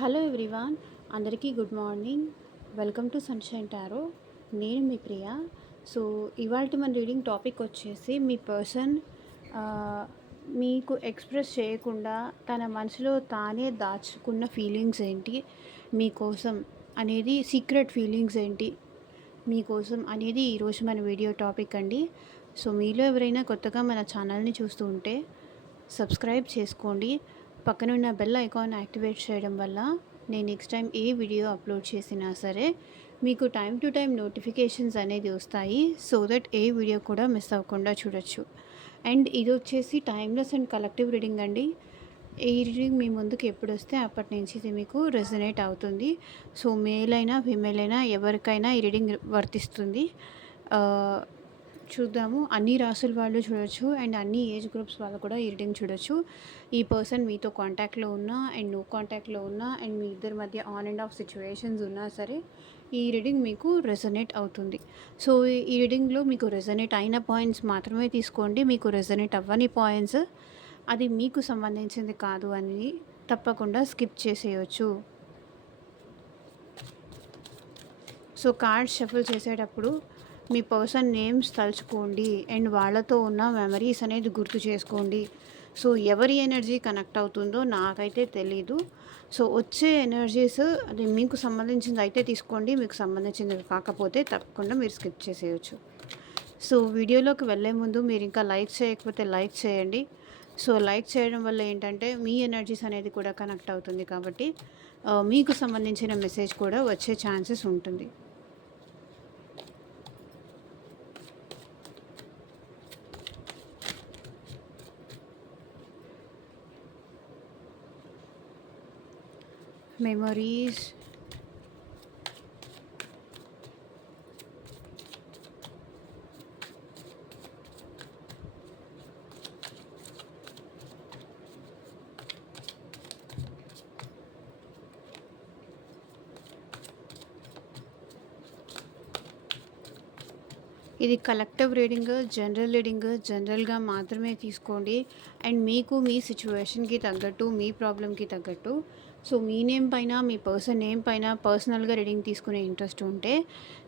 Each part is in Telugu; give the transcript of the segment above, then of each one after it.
హలో ఎవ్రీవాన్, అందరికీ good morning. Welcome to sunshine tarot. నేను మీ ప్రియ. సో ఇవాళ మన రీడింగ్ టాపిక్ వచ్చేసి మీ పర్సన్ మీకు ఎక్స్ప్రెస్ చేయకుండా తన మనసులో తానే దాచుకున్న ఫీలింగ్స్ ఏంటి మీకోసం అనేది, సీక్రెట్ ఫీలింగ్స్ ఏంటి మీకోసం అనేది ఈరోజు మన వీడియో టాపిక్ అండి. సో మీలో ఎవరైనా కొత్తగా మన ఛానల్ని చూస్తూ ఉంటే సబ్స్క్రైబ్ చేసుకోండి. పక్కనున్న బెల్ ఐకాన్ యాక్టివేట్ చేయడం వల్ల నేను నెక్స్ట్ టైం ఏ వీడియో అప్లోడ్ చేసినా సరే మీకు టైం టు టైం నోటిఫికేషన్స్ అనేది వస్తాయి. సో దట్ ఏ వీడియో కూడా మిస్ అవ్వకుండా చూడొచ్చు. అండ్ ఇది వచ్చేసి టైమ్లెస్ అండ్ కలెక్టివ్ రీడింగ్ అండి. ఈ రీడింగ్ మీ ముందుకు ఎప్పుడు వస్తే అప్పటి నుంచి ఇది మీకు రెజనేట్ అవుతుంది. సో మేల్ అయినా ఫీమేల్ అయినా ఎవరికైనా ఈ రీడింగ్ వర్తిస్తుంది. చూద్దాము. అన్ని రాసుల వాళ్ళు చూడొచ్చు అండ్ అన్ని ఏజ్ గ్రూప్స్ వాళ్ళు కూడా ఈ రీడింగ్ చూడొచ్చు. ఈ పర్సన్ మీతో కాంటాక్ట్లో ఉన్నా అండ్ నో కాంటాక్ట్లో ఉన్నా అండ్ మీ ఇద్దరి మధ్య ఆన్ అండ్ ఆఫ్ సిచ్యువేషన్స్ ఉన్నా సరే ఈ రీడింగ్ మీకు రెజనేట్ అవుతుంది. సో ఈ రీడింగ్లో మీకు రెజనేట్ అయిన పాయింట్స్ మాత్రమే తీసుకోండి. మీకు రెజనేట్ అవ్వని పాయింట్స్ అది మీకు సంబంధించింది కాదు అని తప్పకుండా స్కిప్ చేసేయచ్చు. సో కార్డ్స్ షఫుల్ చేసేటప్పుడు మీ పర్సన్ నేమ్స్ తలుచుకోండి అండ్ వాళ్ళతో ఉన్న మెమరీస్ అనేది గుర్తు చేసుకోండి. సో ఎవరి ఎనర్జీ కనెక్ట్ అవుతుందో నాకైతే తెలీదు. సో వచ్చే ఎనర్జీస్ అది మీకు సంబంధించింది అయితే తీసుకోండి, మీకు సంబంధించింది కాకపోతే తప్పకుండా మీరు స్కిప్ చేసేయచ్చు. సో వీడియోలోకి వెళ్ళే ముందు మీరు ఇంకా లైక్ చేయకపోతే లైక్ చేయండి. సో లైక్ చేయడం వల్ల ఏంటంటే మీ ఎనర్జీస్ అనేది కూడా కనెక్ట్ అవుతుంది కాబట్టి మీకు సంబంధించిన మెసేజ్ కూడా వచ్చే ఛాన్సెస్ ఉంటుంది. మెమరీస్, ఇది కలెక్టివ్ రీడింగ్, జనరల్ రీడింగ్ జనరల్గా మాత్రమే తీసుకోండి అండ్ మీకు మీ సిచ్యువేషన్కి తగ్గట్టు, మీ ప్రాబ్లంకి తగ్గట్టు. సో మీ నేమ్ పైన, మీ పర్సన్ నేమ్ పైన పర్సనల్గా రీడింగ్ తీసుకునే ఇంట్రెస్ట్ ఉంటే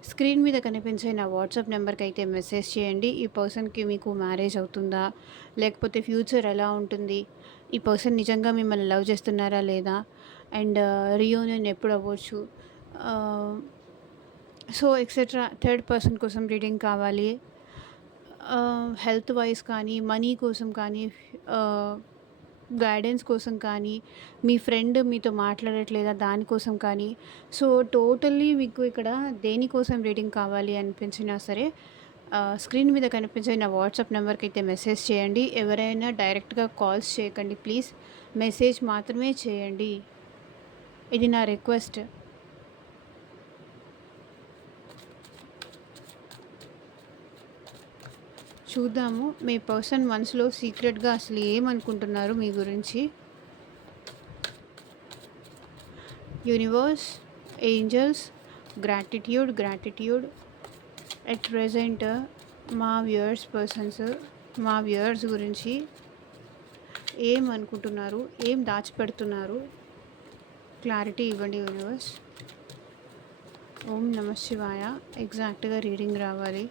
స్క్రీన్ మీద కనిపించే నా వాట్సాప్ నెంబర్కి అయితే మెసేజ్ చేయండి. ఈ పర్సన్కి మీకు మ్యారేజ్ అవుతుందా, లేకపోతే ఫ్యూచర్ ఎలా ఉంటుంది, ఈ పర్సన్ నిజంగా మిమ్మల్ని లవ్ చేస్తున్నారా లేదా, అండ్ రీయూనియన్ ఎప్పుడు అవ్వచ్చు, సో ఎక్సెట్రా. థర్డ్ పర్సన్ కోసం రీడింగ్ కావాలి, హెల్త్ వైజ్ కానీ, మనీ కోసం కానీ, గైడెన్స్ కోసం కానీ, మీ ఫ్రెండ్ మీతో మాట్లాడట్లేదా దానికోసం కానీ. సో టోటల్లీ మీకు ఇక్కడ దేనికోసం రీడింగ్ కావాలి అనిపించినా సరే స్క్రీన్ మీద కనిపించే నా వాట్సాప్ నెంబర్కి అయితే మెసేజ్ చేయండి. ఎవరైనా డైరెక్ట్గా కాల్స్ చేయకండి ప్లీజ్, మెసేజ్ మాత్రమే చేయండి. ఇది నా రిక్వెస్ట్. చూద్దాము మీ పర్సన్ మనసులో సీక్రెట్గా అసలు ఏమనుకుంటున్నారు మీ గురించి. Universe, angels, gratitude at present మా వ్యూయర్స్ గురించి ఏమనుకుంటున్నారు, ఏం దాచిపెడుతున్నారు, క్లారిటీ ఇవ్వండి యూనివర్స్. ఓం నమ శివాయ. ఎగ్జాక్ట్గా రీడింగ్ రావాలి.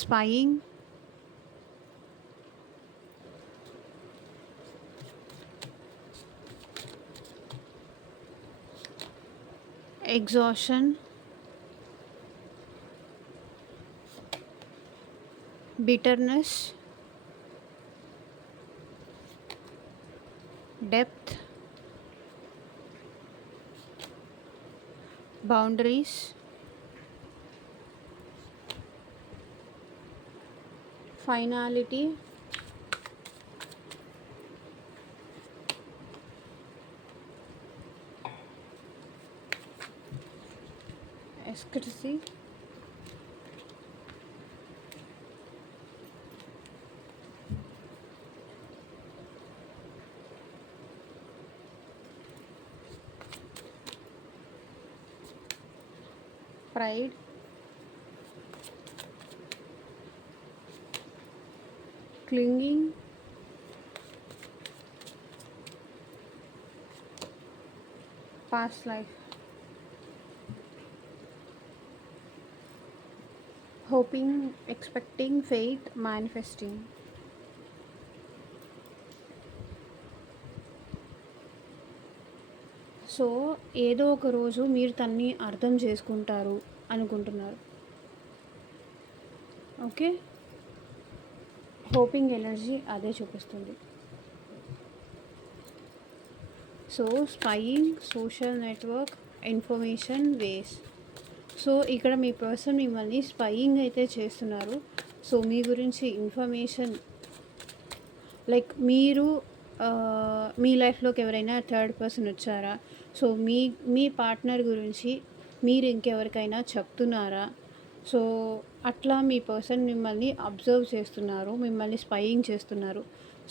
Spying, exhaustion, bitterness, depth, boundaries, finality, ecstasy, pride, clinging, past life, hoping, expecting, faith, manifesting. So ఏదో ఒక రోజు మీరు తన్ని అర్థం చేసుకుంటారు అనుకుంటున్నారు. ఓకే, హోపింగ్ ఎనర్జీ అదే చూపిస్తుంది. So spying, social network, information ways. So ఇక్కడ మీ పర్సన్ మిమ్మల్ని స్పైయింగ్ అయితే చేస్తున్నారు. సో మీ గురించి ఇన్ఫర్మేషన్, లైక్ మీరు మీ లైఫ్లోకి ఎవరైనా థర్డ్ పర్సన్ వచ్చారా, సో మీ పార్ట్నర్ గురించి మీరు ఇంకెవరికైనా చెప్తున్నారా, సో అట్లా మీ పర్సన్ మిమ్మల్ని అబ్జర్వ్ చేస్తున్నారు, మిమ్మల్ని స్పైయింగ్ చేస్తున్నారు.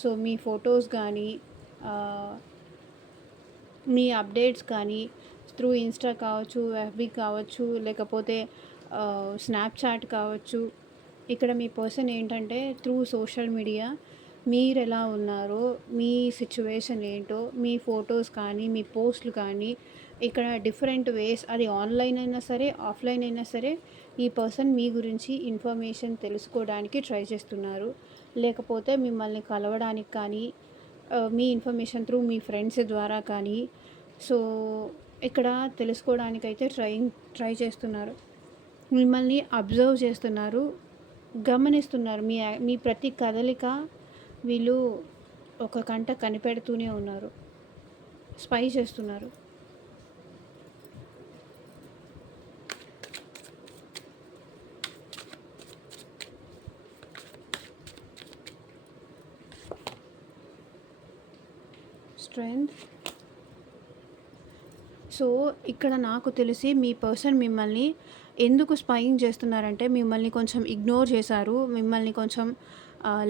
సో మీ ఫొటోస్ కానీ మీ అప్డేట్స్ కానీ త్రూ ఇన్స్టా కావచ్చు, ఎఫ్బి కావచ్చు, లేకపోతే స్నాప్చాట్ కావచ్చు. ఇక్కడ మీ పర్సన్ ఏంటంటే త్రూ సోషల్ మీడియా మీరు ఎలా ఉన్నారో, మీ సిచ్యువేషన్ ఏంటో, మీ ఫొటోస్ కానీ మీ పోస్టులు కానీ ఇక్కడ డిఫరెంట్ వేస్, అది ఆన్లైన్ అయినా సరే ఆఫ్లైన్ అయినా సరే ఈ పర్సన్ మీ గురించి ఇన్ఫర్మేషన్ తెలుసుకోవడానికి ట్రై చేస్తున్నారు. లేకపోతే మిమ్మల్ని కలవడానికి కానీ మీ ఇన్ఫర్మేషన్ త్రూ మీ ఫ్రెండ్స్ ద్వారా కానీ సో ఇక్కడ తెలుసుకోవడానికైతే ట్రై చేస్తున్నారు. మిమ్మల్ని అబ్జర్వ్ చేస్తున్నారు, గమనిస్తున్నారు. మీ ప్రతి కదలిక వీళ్ళు ఒక కంట కనిపెడుతూనే ఉన్నారు, స్పై చేస్తున్నారు. స్ట్రెంగ్త్. సో ఇక్కడ నాకు తెలిసి మీ పర్సన్ మిమ్మల్ని ఎందుకు స్పైయింగ్ చేస్తున్నారంటే మిమ్మల్ని కొంచెం ఇగ్నోర్ చేశారు, మిమ్మల్ని కొంచెం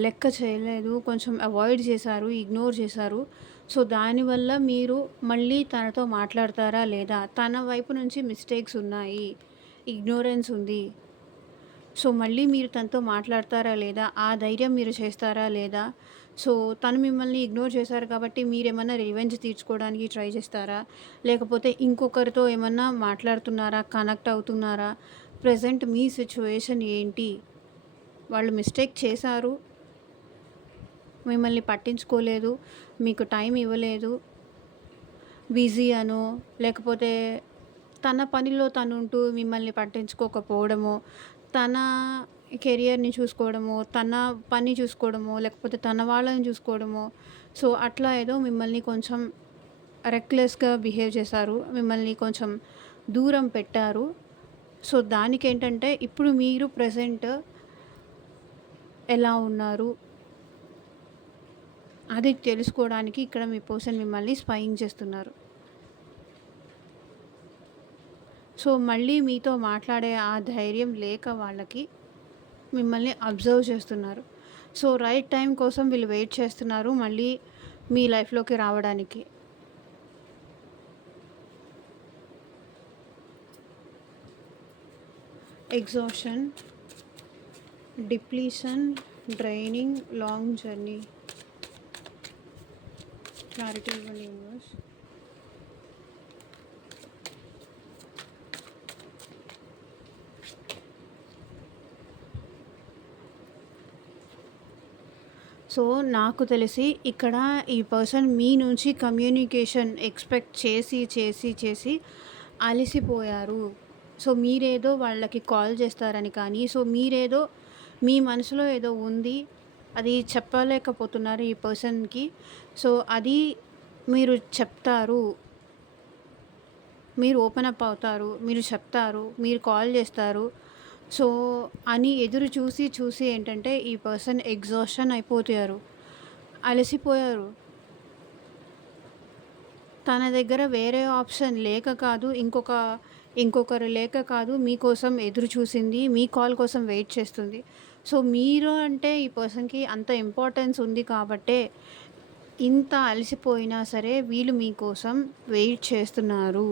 లెక్క చేయలేదు, కొంచెం అవాయిడ్ చేశారు, ఇగ్నోర్ చేశారు. సో దానివల్ల మీరు మళ్ళీ తనతో మాట్లాడతారా లేదా, తన వైపు నుంచి మిస్టేక్స్ ఉన్నాయి, ఇగ్నోరెన్స్ ఉంది, సో మళ్ళీ మీరు తనతో మాట్లాడతారా లేదా, ఆ ధైర్యం మీరు చేస్తారా లేదా. సో తను మిమ్మల్ని ఇగ్నోర్ చేశారు కాబట్టి మీరేమన్నా రివెంజ్ తీర్చుకోవడానికి ట్రై చేస్తారా, లేకపోతే ఇంకొకరితో ఏమన్నా మాట్లాడుతున్నారా, కనెక్ట్ అవుతున్నారా, ప్రజెంట్ మీ సిచ్యువేషన్ ఏంటి. వాళ్ళు మిస్టేక్ చేశారు, మిమ్మల్ని పట్టించుకోలేదు, మీకు టైం ఇవ్వలేదు, బిజీ అనో లేకపోతే తన పనిలో తను ఉంటూ మిమ్మల్ని పట్టించుకోకపోవడమో, తన కెరియర్ని చూసుకోవడమో, తన పని చూసుకోవడమో, లేకపోతే తన వాళ్ళని చూసుకోవడమో, సో అట్లా ఏదో మిమ్మల్ని కొంచెం రెక్లెస్గా బిహేవ్ చేశారు, మిమ్మల్ని కొంచెం దూరం పెట్టారు. సో దానికేంటంటే ఇప్పుడు మీరు ప్రజెంట్ ఎలా ఉన్నారు అది తెలుసుకోవడానికి ఇక్కడ మీ పర్సన్ మిమ్మల్ని స్పైయింగ్ చేస్తున్నారు. సో మళ్ళీ మీతో మాట్లాడే ఆ ధైర్యం లేక వాళ్ళకి మిమ్మల్ని అబ్జర్వ్ చేస్తున్నారు. సో రైట్ టైం కోసం వీళ్ళు వెయిట్ చేస్తున్నారు మళ్ళీ మీ లైఫ్లోకి రావడానికి. Exhaustion, depletion, draining, long journey. Clarity ఇవ్వండి యూనివర్స్. సో నాకు తెలిసి ఇక్కడ ఈ పర్సన్ మీ నుంచి కమ్యూనికేషన్ ఎక్స్పెక్ట్ చేసి చేసి చేసి అలసిపోయారు. సో మీరేదో వాళ్ళకి కాల్ చేస్తారని కానీ, సో మీరేదో మీ మనసులో ఏదో ఉంది, అది చెప్పలేకపోతున్నారు ఈ పర్సన్కి. సో అది మీరు చెప్తారు, మీరు ఓపెన్ అప్ అవుతారు, మీరు చెప్తారు, మీరు కాల్ చేస్తారు. సో అని ఎదురు చూసి చూసి ఏంటంటే ఈ పర్సన్ ఎగ్జాషన్ అయిపోతారు, అలసిపోయారు. తన దగ్గర వేరే ఆప్షన్ లేక కాదు, ఇంకొకరు లేక కాదు, మీకోసం ఎదురు చూసింది, మీ కాల్ కోసం వెయిట్ చేస్తుంది. సో మీరు అంటే ఈ పర్సన్కి అంత ఇంపార్టెన్స్ ఉంది కాబట్టే ఇంత అలసిపోయినా సరే వీళ్ళు మీకోసం వెయిట్ చేస్తున్నారు.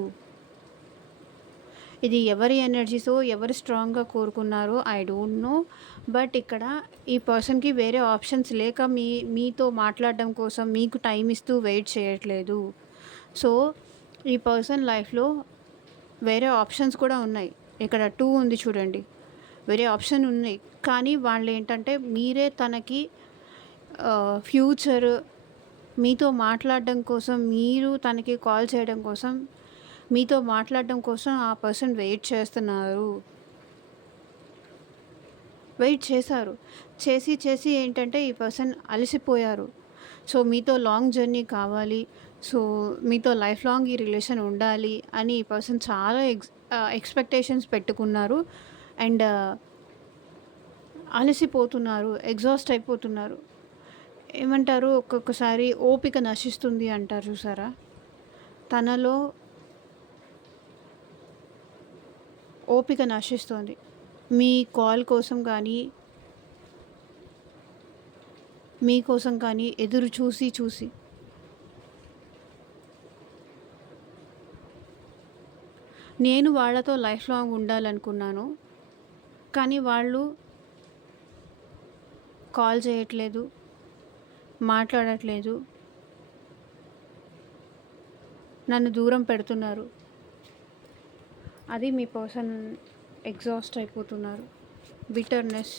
ఇది ఎవరి ఎనర్జీసో ఎవరు స్ట్రాంగ్గా కోరుకున్నారో ఐ డోంట్ నో. బట్ ఇక్కడ ఈ పర్సన్కి వేరే ఆప్షన్స్ లేక మీతో మాట్లాడడం కోసం మీకు టైం ఇస్తూ వెయిట్ చేయట్లేదు. సో ఈ పర్సన్ లైఫ్‌లో వేరే ఆప్షన్స్ కూడా ఉన్నాయి. ఇక్కడ 2 ఉంది చూడండి. వేరే ఆప్షన్ ఉన్నాయి. కానీ వాళ్ళేంటంటే మీరే తనకి ఫ్యూచర్ మీతో మాట్లాడడం కోసం, మీరు తనకి కాల్ చేయడం కోసం, మీతో మాట్లాడడం కోసం ఆ పర్సన్ వెయిట్ చేస్తున్నారు. వెయిట్ చేశారు. చేసి ఏంటంటే ఈ పర్సన్ అలసిపోయారు. సో, మీతో లాంగ్ జర్నీ కావాలి. సో, మీతో లైఫ్ లాంగ్ ఈ రిలేషన్ ఉండాలి అని ఈ పర్సన్ చాలా ఎక్స్‌పెక్టేషన్స్ పెట్టుకున్నారు. అండ్ అలసిపోతున్నారు. ఎగ్జాస్ట్ అయిపోతున్నారు. ఏమంటారు, ఒక్కొక్కసారి ఓపిక నశిస్తుంది అంటారు చూసారా? తనలో ఓపిక నశిస్తోంది. మీ కాల్ కోసం కానీ, మీకోసం కానీ ఎదురు చూసి నేను వాళ్ళతో లైఫ్ లాంగ్ ఉండాలనుకున్నాను. కానీ వాళ్ళు కాల్ చేయట్లేదు, మాట్లాడట్లేదు. నన్ను దూరం పెడుతున్నారు. అది మీ పర్సన్ ఎగ్జాస్ట్ అయిపోతున్నారు. బిటర్‌నెస్.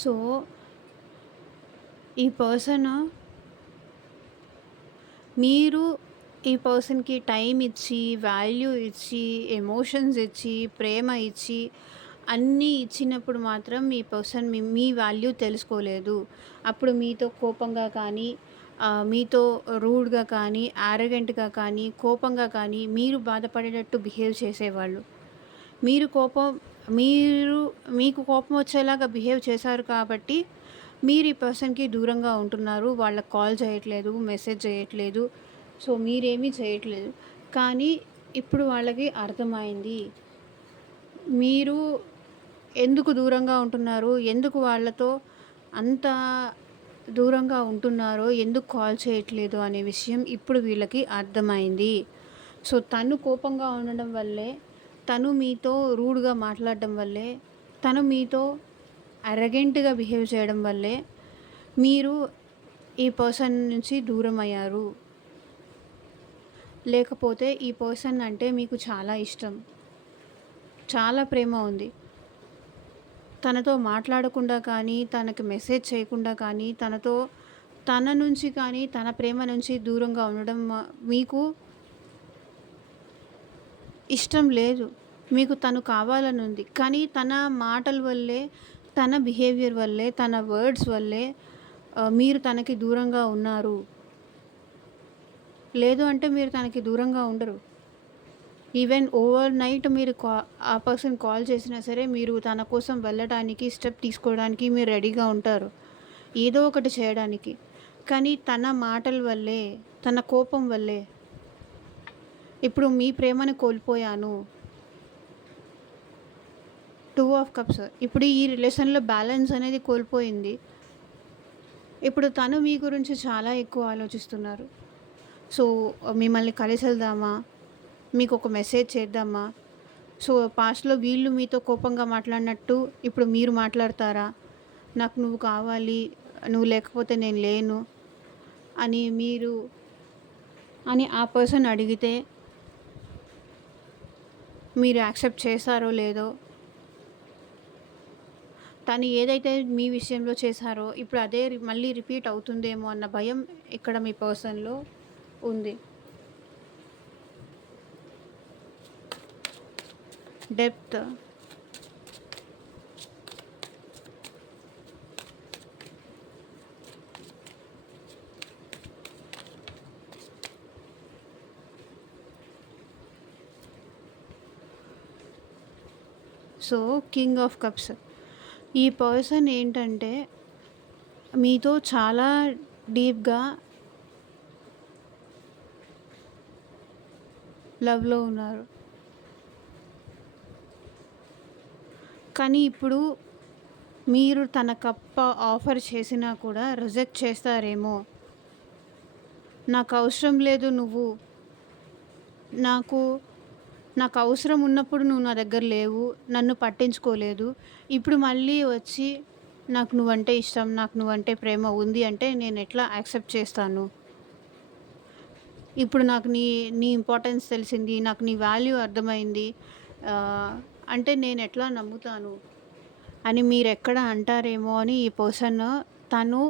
సో, ఈ పర్సన్ మీరు ఈ పర్సన్‌కి టైం ఇచ్చి, వాల్యూ ఇచ్చి, ఎమోషన్స్ ఇచ్చి, ప్రేమ ఇచ్చి, అన్నీ ఇచ్చినప్పుడు మాత్రం ఈ పర్సన్ మీ వాల్యూ తెలుసుకోలేదు. అప్పుడు మీతో కోపంగా కానీ, మీతో రూడ్‌గా కానీ, యారగెంట్‌గా కానీ, కోపంగా కానీ, మీరు బాధపడేటట్టు బిహేవ్ చేసేవాళ్ళు. మీరు కోపం మీరు మీకు కోపం వచ్చేలాగా బిహేవ్ చేశారు కాబట్టి, మీరు ఈ పర్సన్‌కి దూరంగా ఉంటున్నారు. వాళ్ళకి కాల్ చేయట్లేదు, మెసేజ్ చేయట్లేదు. సో, మీరేమీ చేయట్లేదు. కానీ ఇప్పుడు వాళ్ళకి అర్థమైంది. మీరు ఎందుకు దూరంగా ఉంటున్నారు? ఎందుకు వాళ్ళతో అంత దూరంగా ఉంటున్నారో, ఎందుకు కాల్ చేయట్లేదు అనే విషయం ఇప్పుడు వీళ్ళకి అర్థమైంది. సో, తను కోపంగా ఉండడం వల్లే, తను మీతో రూడ్‌గా మాట్లాడడం వల్లే, తను మీతో అరగెంట్‌గా బిహేవ్ చేయడం వల్లే మీరు ఈ పర్సన్ నుంచి దూరమయ్యారు. లేకపోతే ఈ పర్సన్ అంటే మీకు చాలా ఇష్టం. చాలా ప్రేమ ఉంది. తనతో మాట్లాడకుండా కానీ, తనకి మెసేజ్ చేయకుండా కానీ, తన నుంచి కానీ, తన ప్రేమ నుంచి దూరంగా ఉండడం మీకు ఇష్టం లేదు. మీకు తను కావాలని ఉంది. కానీ తన మాటల వల్లే, తన బిహేవియర్ వల్లే, తన వర్డ్స్ వల్లే మీరు తనకి దూరంగా ఉన్నారు. లేదు అంటే మీరు తనకి దూరంగా ఉండరు. ఈవెన్ ఓవర్ నైట్ మీరు ఆ పర్సన్ కాల్ చేసినా సరే, మీరు తన కోసం వెళ్ళడానికి, స్టెప్ తీసుకోవడానికి మీరు రెడీగా ఉంటారు. ఏదో ఒకటి చేయడానికి. కానీ తన మాటల వల్లే, తన కోపం వల్లే ఇప్పుడు మీ ప్రేమను కోల్పోయాను. 2 ఆఫ్ కప్స్. ఇప్పుడు ఈ రిలేషన్‌లో బ్యాలెన్స్ అనేది కోల్పోయింది. ఇప్పుడు తను మీ గురించి చాలా ఎక్కువ ఆలోచిస్తున్నారు. సో, మిమ్మల్ని కలిసి వెళ్దామా? మీకొక మెసేజ్ చేద్దామా? సో, పాస్ట్‌లో వీళ్ళు మీతో కోపంగా మాట్లాడినట్టు ఇప్పుడు మీరు మాట్లాడతారా? నాకు నువ్వు కావాలి, నువ్వు లేకపోతే నేను లేను అని ఆ పర్సన్ అడిగితే మీరు యాక్సెప్ట్ చేశారో లేదో, తను ఏదైతే మీ విషయంలో చేశారో ఇప్పుడు అదే మళ్ళీ రిపీట్ అవుతుందేమో అన్న భయం ఇక్కడ మీ పర్సన్‌లో ఉంది. Depth. So, king of cups. ఈ పర్సన్ ఏంటంటే మీతో చాలా డీప్‌గా లవ్‌లో ఉన్నారు. కానీ ఇప్పుడు మీరు తనకప్ప ఆఫర్ చేసినా కూడా రిజెక్ట్ చేస్తారేమో. నాకు అవసరం లేదు నువ్వు. నాకు నాకు అవసరం ఉన్నప్పుడు నువ్వు నా దగ్గర లేవు. నన్ను పట్టించుకోలేదు. ఇప్పుడు మళ్ళీ వచ్చి నాకు నువ్వంటే ఇష్టం, నాకు నువ్వంటే ప్రేమ ఉంది అంటే నేనెట్లా యాక్సెప్ట్ చేస్తాను? ఇప్పుడు నాకు నీ ఇంపార్టెన్స్ తెలిసింది. నాకు నీ వాల్యూ అర్థమైంది. ఆహ్, అంటే నేనెట్లా నమ్ముతాను అని మీరెక్కడ అంటారేమో అని ఈ పర్సన్ తను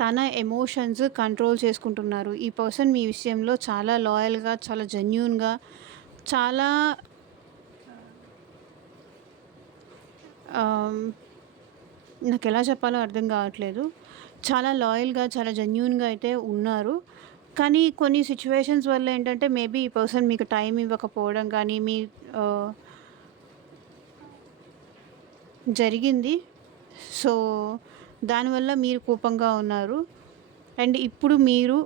తన ఎమోషన్స్ కంట్రోల్ చేసుకుంటున్నారు. ఈ పర్సన్ మీ విషయంలో చాలా లాయల్‌గా, చాలా జెన్యూన్‌గా, చాలా ఆహ్, నాకెలా చెప్పాలో అర్థం కావట్లేదు. చాలా లాయల్‌గా, చాలా జెన్యూన్‌గా అయితే ఉన్నారు. కానీ కొన్ని సిట్యుయేషన్స్ వల్ల ఏంటంటే మేబీ ఈ పర్సన్ మీకు టైం ఇవ్వకపోవడం గానీ, ఆహ్, జరిగింది. సో, దానివల్ల మీరు కోపంగా ఉన్నారు. అండ్ ఇప్పుడు మీరు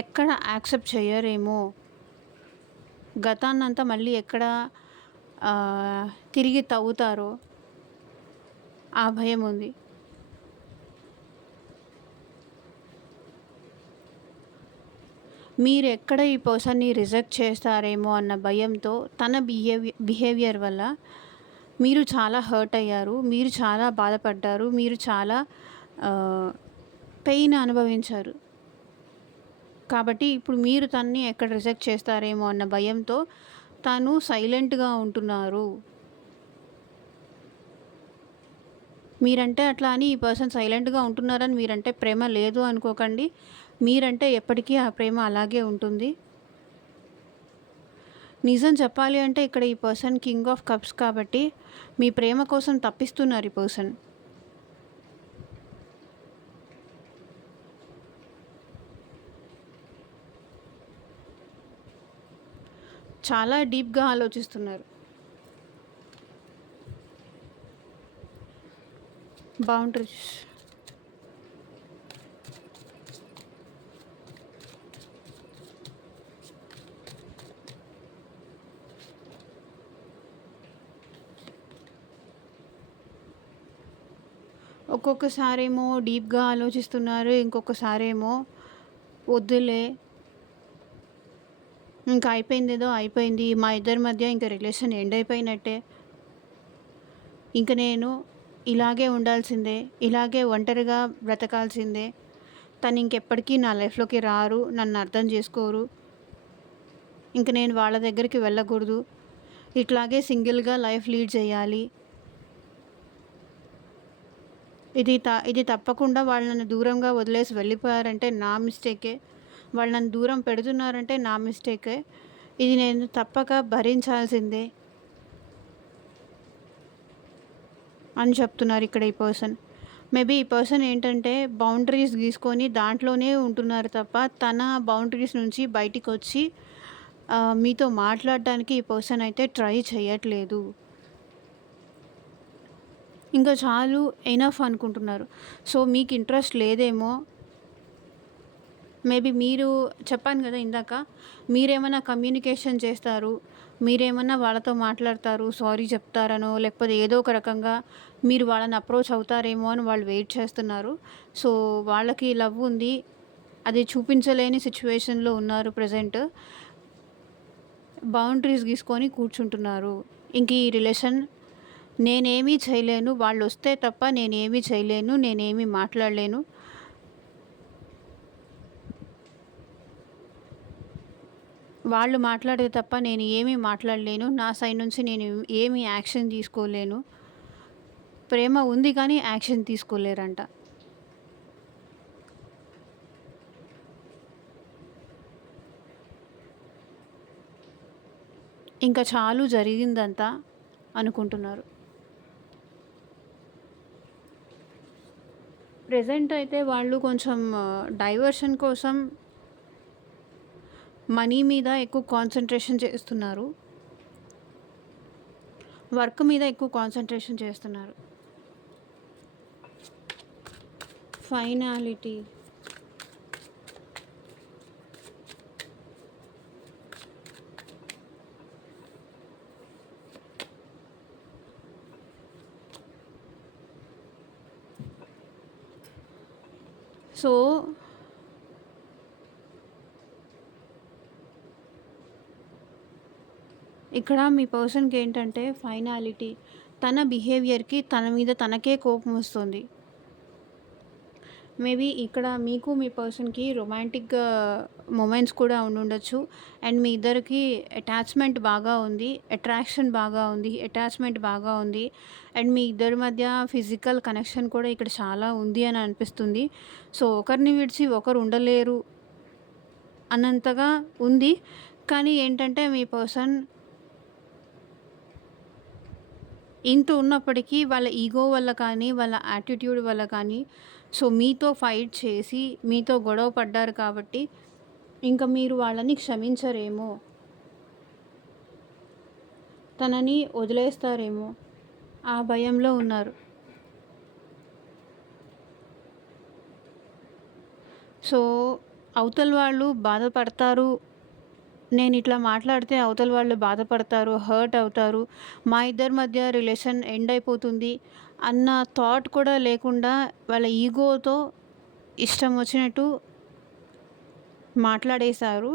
ఎక్కడ యాక్సెప్ట్ చెయ్యరేమో, గతాన్నంతా మళ్ళీ ఎక్కడ తిరిగి తవ్వుతారో ఆ భయముంది. మీరెక్కడ ఈ పర్సన్‌ని రిజెక్ట్ చేస్తారేమో అన్న భయంతో తన బిహేవియర్ వల్ల మీరు చాలా హర్ట్ అయ్యారు. మీరు చాలా బాధపడ్డారు. మీరు చాలా ఆహ్, పెయిన్ అనుభవించారు. కాబట్టి ఇప్పుడు మీరు తనని ఎక్కడ రిజెక్ట్ చేస్తారేమో అన్న భయంతో తను సైలెంట్‌గా ఉంటున్నారు. మీరంటే అట్లా అని ఈ పర్సన్ సైలెంట్‌గా ఉంటున్నారని మీరంటే ప్రేమ లేదు అనుకోకండి. మీరంటే ఎప్పటికీ ఆ ప్రేమ అలాగే ఉంటుంది. నిజం చెప్పాలి అంటే ఇక్కడ ఈ పర్సన్ కింగ్ ఆఫ్ కప్స్ కాబట్టి మీ ప్రేమ కోసం తప్పిస్తున్నారు ఈ పర్సన్. చాలా డీప్‌గా ఆలోచిస్తున్నారు. బౌండరీస్. ఒక్కొక్కసారేమో డీప్‌గా ఆలోచిస్తున్నారు. ఇంకొకసారేమో వద్దులే, ఇంకా అయిపోయిందేదో అయిపోయింది. మా ఇద్దరి మధ్య ఇంక రిలేషన్ ఎండ్ అయిపోయినట్టే. ఇంక నేను ఇలాగే ఉండాల్సిందే. ఇలాగే ఒంటరిగా బ్రతకాల్సిందే. తను ఇంకెప్పటికీ నా లైఫ్‌లోకి రారు. నన్ను అర్థం చేసుకోరు. ఇంక నేను వాళ్ళ దగ్గరికి వెళ్ళకూడదు. ఇట్లాగే సింగిల్‌గా లైఫ్ లీడ్ చేయాలి. ఇది తప్పకుండా వాళ్ళు నన్ను దూరంగా వదిలేసి వెళ్ళిపోయారంటే నా మిస్టేకే. వాళ్ళు నన్ను దూరం పెడుతున్నారంటే నా మిస్టేకే. ఇది నేను తప్పక భరించాల్సిందే అని చెప్తున్నారు ఇక్కడ ఈ పర్సన్. మేబీ ఈ పర్సన్ ఏంటంటే బౌండరీస్ గీసుకొని దాంట్లోనే ఉంటున్నారు తప్ప తన బౌండరీస్ నుంచి బయటికొచ్చి మీతో మాట్లాడడానికి ఈ పర్సన్ అయితే ట్రై చేయట్లేదు. ఇంకా చాలు, ఎనఫ్ అనుకుంటున్నారు. సో, మీకు ఇంట్రెస్ట్ లేదేమో. మేబీ మీరు చెప్పాను కదా ఇందాక, మీరేమన్నా కమ్యూనికేషన్ చేస్తారు. మీరేమన్నా వాళ్ళతో మాట్లాడతారు. సారీ చెప్తారనో, లేకపోతే ఏదో ఒక రకంగా మీరు వాళ్ళని అప్రోచ్ అవుతారేమో అని వాళ్ళు వెయిట్ చేస్తున్నారు. సో, వాళ్ళకి లవ్ ఉంది. అది చూపించలేని సిట్యుయేషన్‌లో ఉన్నారు ప్రెజెంట్. బౌండరీస్ గీసుకొని కూర్చుంటున్నారు. ఇంక ఈ రిలేషన్ నేనేమీ చేయలేను. వాళ్ళొస్తే తప్ప నేనేమీ చేయలేను. నేనేమీ మాట్లాడలేను. వాళ్ళు మాట్లాడితే తప్ప నేను ఏమీ మాట్లాడలేను. నా సైడ్ నుంచి నేను ఏమీ యాక్షన్ తీసుకోలేను. ప్రేమ ఉంది కానీ యాక్షన్ తీసుకోలేరంట. ఇంకా చాలు జరిగిందంతా అనుకుంటున్నారు. ప్రెజెంట్ అయితే వాళ్ళు కొంచెం డైవర్షన్ కోసం మనీ మీద ఎక్కువ కాన్సంట్రేషన్ చేస్తున్నారు. వర్క్ మీద ఎక్కువ కాన్సంట్రేషన్ చేస్తున్నారు. ఫైనాలిటీ. సో, ఇక్కడ మీ పర్సన్‌కి ఏంటంటే ఫైనాలిటీ. తన బిహేవియర్‌కి తన మీద తనకే కోపం వస్తుంది. మేబీ ఇక్కడ మీకు మీ పర్సన్‌కి రొమాంటిక్ మొమెంట్స్ కూడా ఉండుండొచ్చు. అండ్ మీ ఇద్దరికి అటాచ్‌మెంట్ బాగా ఉంది. అట్రాక్షన్ బాగా ఉంది. అటాచ్‌మెంట్ బాగా ఉంది. అండ్ మీ ఇద్దరి మధ్య ఫిజికల్ కనెక్షన్ కూడా ఇక్కడ చాలా ఉంది అని అనిపిస్తుంది. సో, ఒకరిని విడిచి ఒకరు ఉండలేరు అన్నంతగా ఉంది. కానీ ఏంటంటే మీ పర్సన్ ఇంత ఉన్నప్పటికీ వాళ్ళ ఈగో వల్ల కానీ, వాళ్ళ యాటిట్యూడ్ వల్ల కానీ, సో, మీతో ఫైట్ చేసి, మీతో గొడవ పడ్డారు కాబట్టి, ఇంక మీరు వాళ్ళని క్షమించరేమో. తనని వదిలేస్తారేమో. ఆ భయంలో ఉన్నారు. సో, అవతల వాళ్ళు బాధపడతారు. నేనిట్లా మాట్లాడితే అవతల వాళ్ళు బాధపడతారు, హర్ట్ అవుతారు. మా ఇద్దరి మధ్య రిలేషన్ ఎండ్ అయిపోతుంది అన్న థాట్ కూడా లేకుండా వాళ్ళ ఈగోతో ఇష్టం వచ్చినట్టు మాట్లాడేశారు.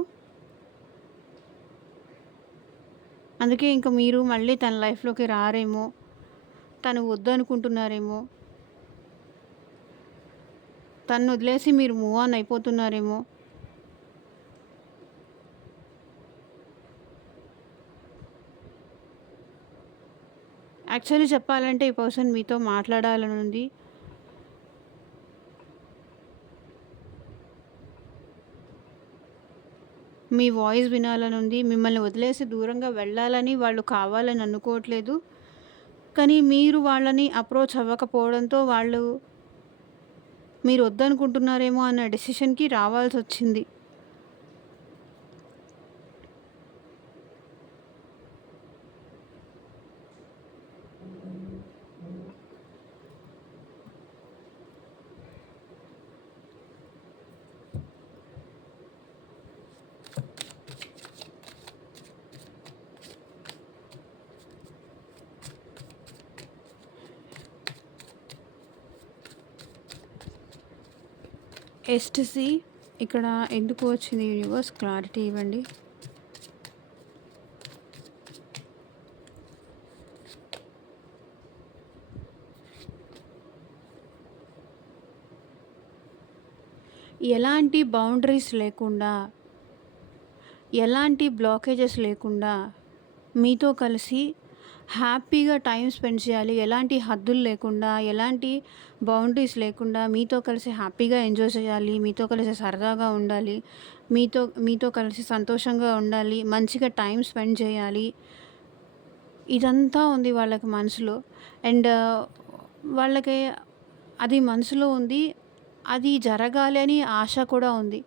అందుకే ఇంక మీరు మళ్ళీ తన లైఫ్‌లోకి రారేమో. తను వద్దనుకుంటున్నారేమో. తనను వదిలేసి మీరు మూవ్ ఆన్ అయిపోతున్నారేమో. యాక్చువల్లీ చెప్పాలంటే ఈ పర్సన్ మీతో మాట్లాడాలని ఉంది. మీ వాయిస్ వినాలని ఉంది. మిమ్మల్ని వదిలేసి దూరంగా వెళ్ళాలని వాళ్ళు కావాలని అనుకోవట్లేదు. కానీ మీరు వాళ్ళని అప్రోచ్ అవ్వకపోవడంతో వాళ్ళు మీరు వద్దనుకుంటున్నారేమో అన్న డెసిషన్‌కి రావాల్సొచ్చింది. ఎస్టీసీ ఇక్కడ ఎందుకు వచ్చింది యూనివర్స్ క్లారిటీ ఇవ్వండి. ఎలాంటి బౌండరీస్ లేకుండా, ఎలాంటి బ్లాకేజెస్ లేకుండా మీతో కలిసి హ్యాపీగా టైం స్పెండ్ చేయాలి. ఎలాంటి హద్దులు లేకుండా, ఎలాంటి బౌండరీస్ లేకుండా మీతో కలిసి హ్యాపీగా ఎంజాయ్ చేయాలి. మీతో కలిసి సరదాగా ఉండాలి. మీతో కలిసి సంతోషంగా ఉండాలి. మంచిగా టైం స్పెండ్ చేయాలి. ఇదంతా ఉంది వాళ్ళకి మనసులో. అండ్ వాళ్ళకి అది మనసులో ఉంది. అది జరగాలి అని ఆశ కూడా ఉంది.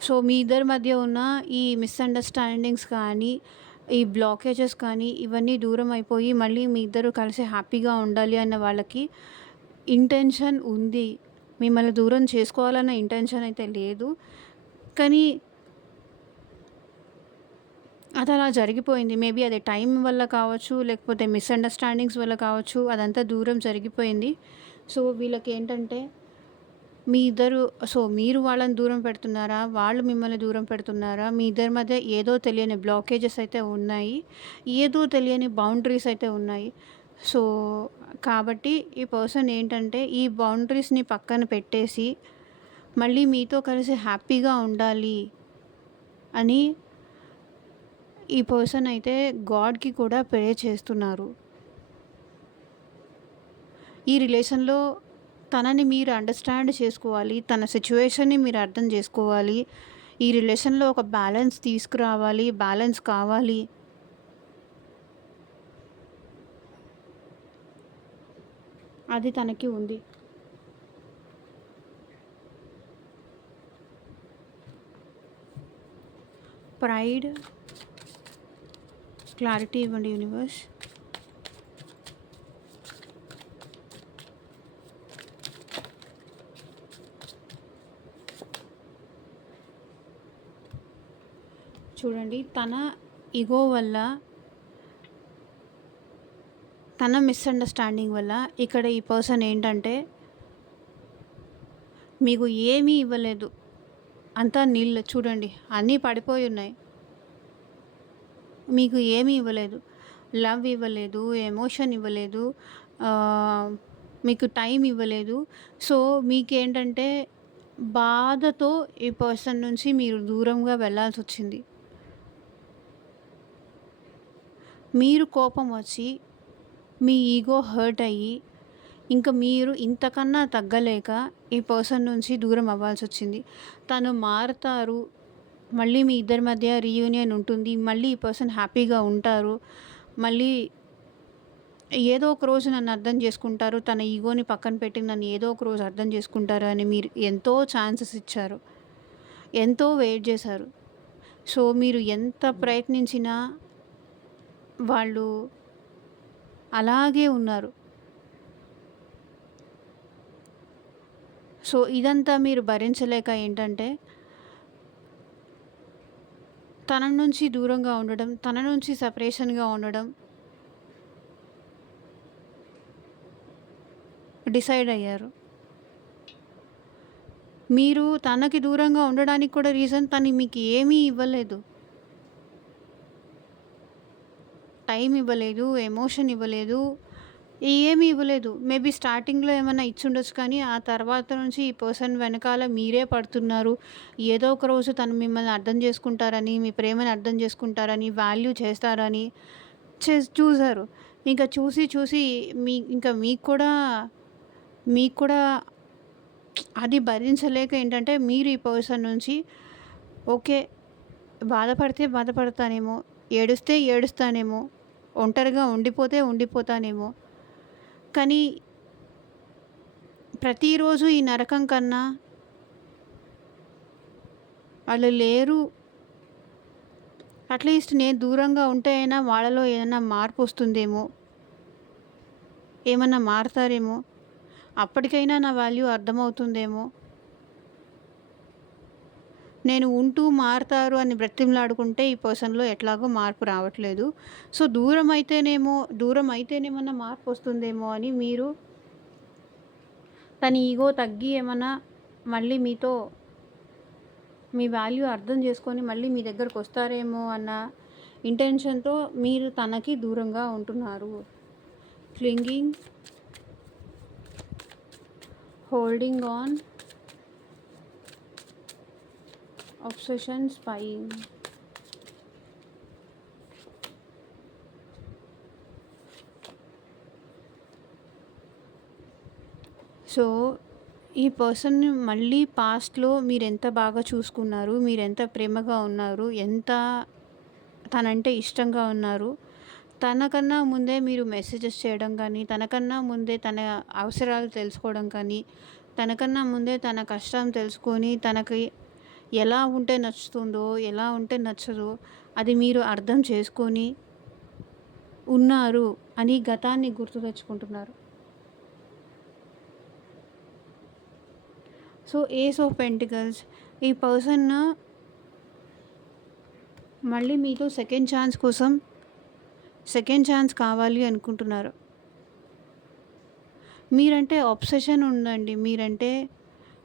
సో, మీ ఇద్దరి మధ్య ఉన్న ఈ మిస్‌అండర్‌స్టాండింగ్స్ కానీ, ఈ బ్లాకేజెస్ కానీ ఇవన్నీ దూరం అయిపోయి మళ్ళీ మీ ఇద్దరు కలిసి హ్యాపీగా ఉండాలి అన్న వాళ్ళకి ఇంటెన్షన్ ఉంది. మిమ్మల్ని దూరం చేసుకోవాలన్న ఇంటెన్షన్ అయితే లేదు. కానీ అది అలా జరిగిపోయింది. మేబీ అది టైం వల్ల కావచ్చు, లేకపోతే మిస్‌అండర్‌స్టాండింగ్స్ వల్ల కావచ్చు. అదంతా దూరం జరిగిపోయింది. సో, వీళ్ళకేంటంటే మీ ఇద్దరు మీరు వాళ్ళని దూరం పెడుతున్నారా? వాళ్ళు మిమ్మల్ని దూరం పెడుతున్నారా? మీ ఇద్దరి మధ్య ఏదో తెలియని బ్లాకేజెస్ అయితే ఉన్నాయి. ఏదో తెలియని బౌండరీస్ అయితే ఉన్నాయి. సో, కాబట్టి ఈ పర్సన్ ఏంటంటే ఈ బౌండరీస్‌ని పక్కన పెట్టేసి మళ్ళీ మీతో కలిసి హ్యాపీగా ఉండాలి అని ఈ పర్సన్ అయితే గాడ్‌కి కూడా ప్రే చేస్తున్నారు. ఈ రిలేషన్‌లో తనని మీరు అండర్‌స్టాండ్ చేసుకోవాలి. తన సిట్యుయేషన్‌ని మీరు అర్థం చేసుకోవాలి. ఈ రిలేషన్‌లో ఒక బ్యాలెన్స్ తీసుకురావాలి. బ్యాలెన్స్ కావాలి. అది తనకి ఉంది. ప్రైడ్ క్లారిటీ ఇవ్వండి యూనివర్స్. చూడండి, తన ఇగో వల్ల, తన మిస్‌అండర్‌స్టాండింగ్ వల్ల ఇక్కడ ఈ పర్సన్ ఏంటంటే మీకు ఏమీ ఇవ్వలేదు. అంతా నీళ్ళు చూడండి, అన్నీ పడిపోయి ఉన్నాయి. మీకు ఏమీ ఇవ్వలేదు. లవ్ ఇవ్వలేదు, ఎమోషన్ ఇవ్వలేదు, మీకు టైం ఇవ్వలేదు. సో, మీకేంటంటే బాధతో ఈ పర్సన్ నుంచి మీరు దూరంగా వెళ్ళాల్సొచ్చింది. మీరు కోపం వచ్చి, మీ ఈగో హర్ట్ అయ్యి, ఇంక మీరు ఇంతకన్నా తగ్గలేక ఈ పర్సన్ నుంచి దూరం అవ్వాల్సొచ్చింది. తను మారతారు. మళ్ళీ మీ ఇద్దరి మధ్య రీయూనియన్ ఉంటుంది. మళ్ళీ ఈ పర్సన్ హ్యాపీగా ఉంటారు. మళ్ళీ ఏదో ఒక రోజు నన్ను అర్థం చేసుకుంటారు. తన ఈగోని పక్కన పెట్టి నన్ను ఏదో ఒక రోజు అర్థం చేసుకుంటారు అని మీరు ఎంతో ఛాన్సెస్ ఇచ్చారు. ఎంతో వెయిట్ చేశారు. సో, మీరు ఎంత ప్రయత్నించినా వాళ్ళు అలాగే ఉన్నారు. సో, ఇదంతా మీరు భరించలేక ఏంటంటే తన నుంచి దూరంగా ఉండడం, తన నుంచి సెపరేషన్‌గా ఉండడం డిసైడ్ అయ్యారు. మీరు తనకి దూరంగా ఉండడానికి కూడా రీజన్ తను మీకు ఏమీ ఇవ్వలేదు. టైం ఇవ్వలేదు, ఎమోషన్ ఇవ్వలేదు, ఏమీ ఇవ్వలేదు. మేబీ స్టార్టింగ్‌లో ఏమన్నా ఇచ్చుండొచ్చు కానీ, ఆ తర్వాత నుంచి ఈ పర్సన్ వెనకాల మీరే పడుతున్నారు. ఏదో ఒక రోజు తను మిమ్మల్ని అర్థం చేసుకుంటారని, మీ ప్రేమని అర్థం చేసుకుంటారని, వాల్యూ చేస్తారని చూసారు. ఇంకా చూసి చూసి మీకు కూడా అది భరించలేక ఏంటంటే మీరు ఈ పర్సన్ నుంచి ఓకే, బాధపడితే బాధపడతానేమో, ఏడుస్తే ఏడుస్తానేమో, ఒంటరిగా ఉండిపోతే ఉండిపోతానేమో, కానీ ప్రతిరోజు ఈ నరకం కన్నా వాళ్ళు లేరు. అట్లీస్ట్ నేను దూరంగా ఉంటే అయినా వాళ్ళలో ఏదైనా మార్పు వస్తుందేమో, ఏమన్నా మారతారేమో, అప్పటికైనా నా వాల్యూ అర్థమవుతుందేమో, నేను ఉంటూ మారతారు అని బ్రతిమలాడుకుంటే ఈ పర్సన్‌లో ఎట్లాగో మార్పు రావట్లేదు. సో, దూరం అయితేనేమన్నా మార్పు వస్తుందేమో అని మీరు తన ఈగో తగ్గి ఏమన్నా మళ్ళీ మీతో మీ వాల్యూ అర్థం చేసుకొని మళ్ళీ మీ దగ్గరకు వస్తారేమో అన్న ఇంటెన్షన్‌తో మీరు తనకి దూరంగా ఉంటున్నారు. Clinging, holding on, obsession, spying. So, ఈ పర్సన్‌ని మళ్ళీ పాస్ట్‌లో మీరెంత బాగా చూసుకున్నారు, మీరెంత ప్రేమగా ఉన్నారు, ఎంత తనంటే ఇష్టంగా ఉన్నారు. తనకన్నా ముందే మీరు మెసేజెస్ చేయడం కానీ, తనకన్నా ముందే తన అవసరాలు తెలుసుకోవడం కానీ, తనకన్నా ముందే తన కష్టం తెలుసుకొని తనకి ఎలా ఉంటే నచ్చుతుందో, ఎలా ఉంటే నచ్చదో అది మీరు అర్థం చేసుకొని ఉన్నారు అని గతాన్ని గుర్తు తెచ్చుకుంటున్నారు. సో, ఏస్ ఆఫ్ పెంటికల్స్, ఈ పర్సన్ మళ్ళీ మీతో సెకండ్ ఛాన్స్ కావాలి అనుకుంటున్నారు. మీరంటే అబ్సెషన్ ఉందండి. మీరంటే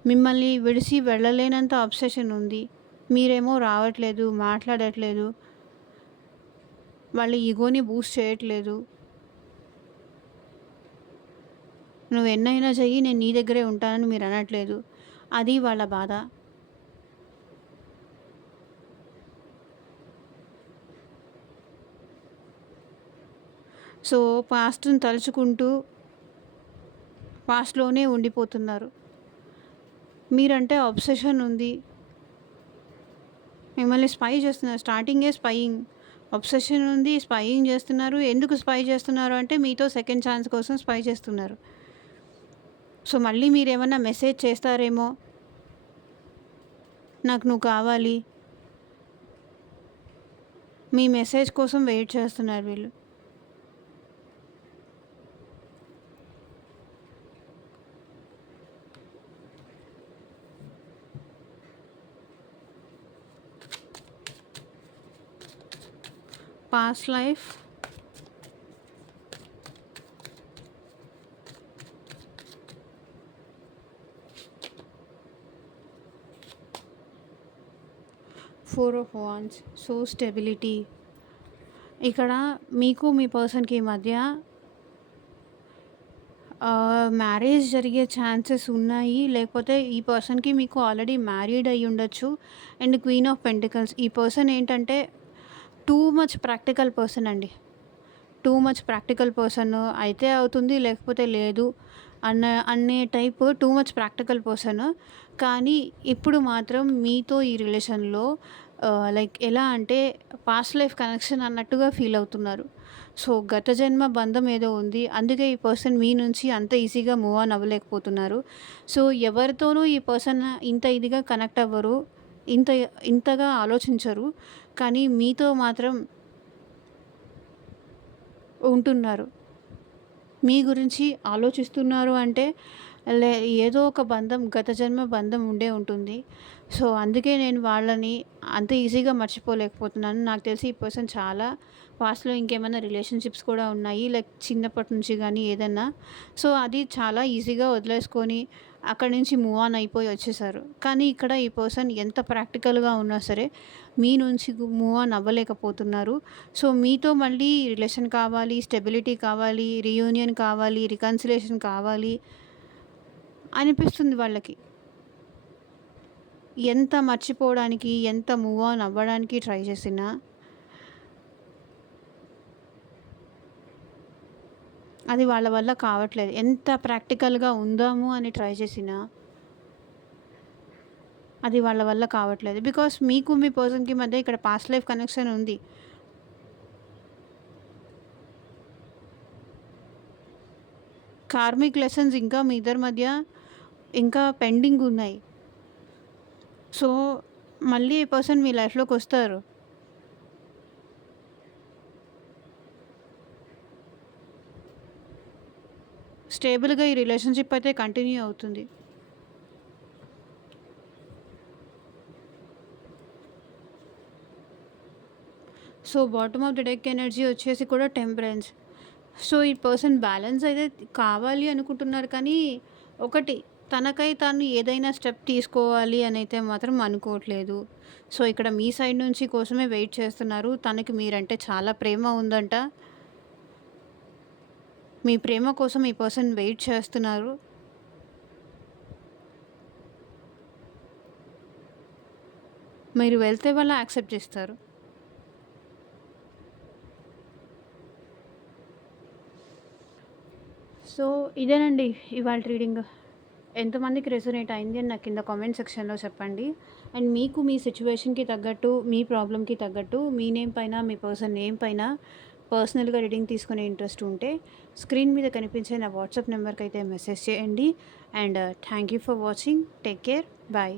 మిమ్మల్ని విడిచి వెళ్ళలేనంత అబ్సెషన్ ఉంది. మీరేమో రావట్లేదు, మాట్లాడట్లేదు, వాళ్ళ ఈగోని బూస్ట్ చేయట్లేదు. నువ్వు ఎన్నైనా చెయ్యి, నేను నీ దగ్గరే ఉంటానని మీరు అనట్లేదు. అది వాళ్ళ బాధ. సో, పాస్ట్‌ని తలుచుకుంటూ పాస్ట్‌లోనే ఉండిపోతున్నారు. మీరంటే అబ్సెషన్ ఉంది. మిమ్మల్ని స్పై చేస్తున్నారు. స్టార్టింగే స్పైయింగ్. అబ్సెషన్ ఉంది, స్పైయింగ్ చేస్తున్నారు. ఎందుకు స్పై చేస్తున్నారు అంటే మీతో సెకండ్ ఛాన్స్ కోసం స్పై చేస్తున్నారు. సో, మళ్ళీ మీరేమన్నా మెసేజ్ చేస్తారేమో, నాకు నువ్వు కావాలి. మీ మెసేజ్ కోసం వెయిట్ చేస్తున్నారు వీళ్ళు. Past life, four of wands, so stability. ఇక్కడ మీకు మీ పర్సన్‌కి మధ్య మ్యారేజ్ జరిగే ఛాన్సెస్ ఉన్నాయి. లేకపోతే ఈ పర్సన్‌కి మీకు ఆల్రెడీ మ్యారీడ్ అయ్యుండొచ్చు. అండ్ క్వీన్ ఆఫ్ పెంటికల్స్ ఈ పర్సన్ ఏంటంటే టూ మచ్ ప్రాక్టికల్ పర్సన్ అండి. టూ మచ్ ప్రాక్టికల్ పర్సన్ అయితే అవుతుంది, లేకపోతే లేదు అనే type too much practical person. కానీ ఇప్పుడు మాత్రం మీతో ఈ రిలేషన్‌లో లైక్ ఎలా అంటే పాస్ట్ లైఫ్ కనెక్షన్ అన్నట్టుగా ఫీల్ అవుతున్నారు. సో, గత జన్మ బంధం ఏదో ఉంది. అందుకే ఈ పర్సన్ మీ నుంచి అంత ఈజీగా మూవ్ ఆన్ అవ్వలేకపోతున్నారు. సో, ఎవరితోనూ ఈ పర్సన్ ఇంత ఇదిగా కనెక్ట్ అవ్వరు. ఇంత ఇంతగా ఆలోచించరు. కానీ మీతో మాత్రం ఉంటున్నారు. మీ గురించి ఆలోచిస్తున్నారు అంటే లే ఏదో ఒక బంధం, గత జన్మ బంధం ఉండే ఉంటుంది. సో, అందుకే నేను వాళ్ళని అంత ఈజీగా మర్చిపోలేకపోతున్నాను. నాకు తెలిసి ఈ పర్సన్ చాలా పాస్ట్‌లో ఇంకేమైనా రిలేషన్‌షిప్స్ కూడా ఉన్నాయి. లైక్ చిన్నప్పటి నుంచి గానీ ఏదన్నా. సో, అది చాలా ఈజీగా వదిలేసుకొని అక్కడి నుంచి మూవ్ ఆన్ అయిపోయి వచ్చేసారు. కానీ ఇక్కడ ఈ పర్సన్ ఎంత ప్రాక్టికల్‌గా ఉన్నా సరే మీ నుంచి మూవ్ ఆన్ అవ్వలేకపోతున్నారు. సో, మీతో మళ్ళీ రిలేషన్ కావాలి, స్టెబిలిటీ కావాలి, రీయూనియన్ కావాలి, రికన్సిలియేషన్ కావాలి అనిపిస్తుంది వాళ్ళకి. ఎంత మర్చిపోవడానికి, ఎంత మూవ్ ఆన్ అవ్వడానికి ట్రై చేసినా అది వాళ్ళ వల్ల కావట్లేదు. ఎంత ప్రాక్టికల్‌గా ఉందాము అని ట్రై చేసినా అది వాళ్ళ వల్ల కావట్లేదు. బికాస్ మీకు మీ పర్సన్‌కి మధ్య ఇక్కడ పాస్ట్ లైఫ్ కనెక్షన్ ఉంది. కార్మిక్ లెసన్స్ ఇంకా మీ ఇద్దరి మధ్య ఇంకా పెండింగ్ ఉన్నాయి. సో, మళ్ళీ ఈ పర్సన్ మీ లైఫ్‌లోకొస్తారు. స్టేబుల్‌గా ఈ రిలేషన్‌షిప్ అయితే కంటిన్యూ అవుతుంది. So, bottom of the deck energy వచ్చేసి కూడా టెంపరెన్స్. సో, ఈ పర్సన్ బ్యాలెన్స్ అయితే కావాలి అనుకుంటున్నారు. కానీ ఒకటి తనకై తాను ఏదైనా స్టెప్ తీసుకోవాలి అని అయితే మాత్రం అనుకోవట్లేదు. సో, ఇక్కడ మీ సైడ్ నుంచి కోసమే వెయిట్ చేస్తున్నారు. తనకి మీరంటే చాలా ప్రేమ ఉందంట. మీ ప్రేమ కోసం ఈ పర్సన్ వెయిట్ చేస్తున్నారు. మీరు వెళ్తే వాళ్ళు యాక్సెప్ట్ చేస్తారు. సో, ఇదేనండి ఇవాల్టి రీడింగ్. ఎంతమందికి రెసొనేట్ అయింది అని నాకు కింద కామెంట్ సెక్షన్‌లో చెప్పండి. అండ్ మీకు మీ సిట్యుయేషన్‌కి తగ్గట్టు, మీ ప్రాబ్లమ్‌కి తగ్గట్టు మీ నేమ్ పైన, మీ పర్సన్ నేమ్ పైన పర్సనల్‌గా రీడింగ్ తీసుకునే ఇంట్రెస్ట్ ఉంటే స్క్రీన్ మీద కనిపించే నా వాట్సాప్ నెంబర్‌కైతే మెసేజ్ చేయండి. And thank you for watching. Take care. Bye.